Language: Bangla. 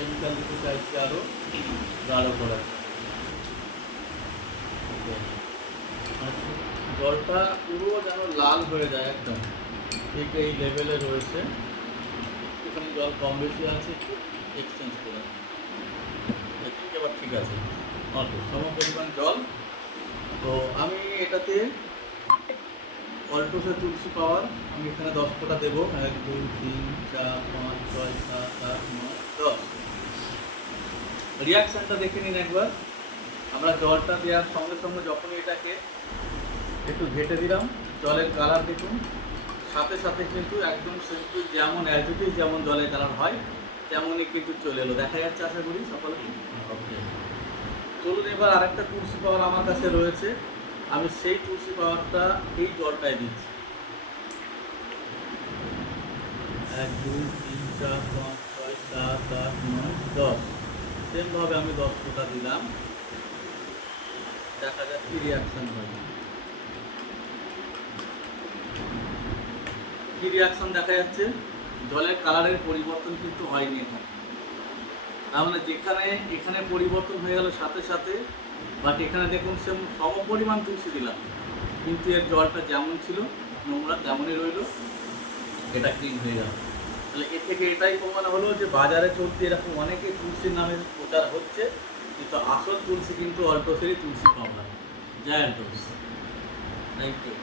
কেমিক্যাল দিতে চাইছি আরও গাঢ় করার। জলটা পুরো যেন লাল হয়ে যায় একদম, ঠিক এই লেভেলে রয়েছে। একটুখানি জল কম বেশি আছে, একটু এক্সচেঞ্জ করে এদিকে আবার ঠিক আছে, অল্প সম পরিমাণ জল। তো আমি এটাতে অল্টোসে তুলসী পাওয়ার আমি এখানে 10 ফোঁটা দেবো। 1 2 3 4 5 6 7 8 9 10। রিয়াকশানটা দেখে নিন একবার। আমরা জলটা দেওয়ার সঙ্গে সঙ্গে যখনই এটাকে একটু ঘেটে দিলাম, জলের কালার দেখুন, সাথে সাথে কিন্তু একদম সিম্পল যেমন অ্যাজিটিভ যেমন জলের কালার হয় তেমনই কিন্তু চলে এলো। দেখা যাচ্ছে আশা করি সকলকে। ওকে, চলুন এবার আরেকটা তুলসী পাওয়ার আমার কাছে রয়েছে, আমি সেই তুলসী পাওয়ারটা এই জলটায় দিচ্ছি। 1 2 3 4 5 6 7 8 9 10। সেমভাবে আমি 10 ফোঁটা দিলাম, দেখা যাক কি রিয়াকশান হয়। কি রিয়াকশন দেখা যাচ্ছে? জলের কালারের পরিবর্তন কিন্তু হয়নি এখানে। তার মানে যেখানে এখানে পরিবর্তন হয়ে গেল সাথে সাথে, বাট এখানে দেখুন সম পরিমাণ তুলসী দিলাম, কিন্তু এর জলটা যেমন ছিল নোংরা তেমনই রইল, এটা ক্লিন হয়ে গেল। তাহলে এর থেকে এটাই প্রমাণ হলো যে বাজারে চলতে এরকম অনেকে তুলসীর নামে প্রচার হচ্ছে, কিন্তু আসল তুলসী কিন্তু অল্টোসেরই তুলসী পাওয়া। জয় অল্টোস। Thank you.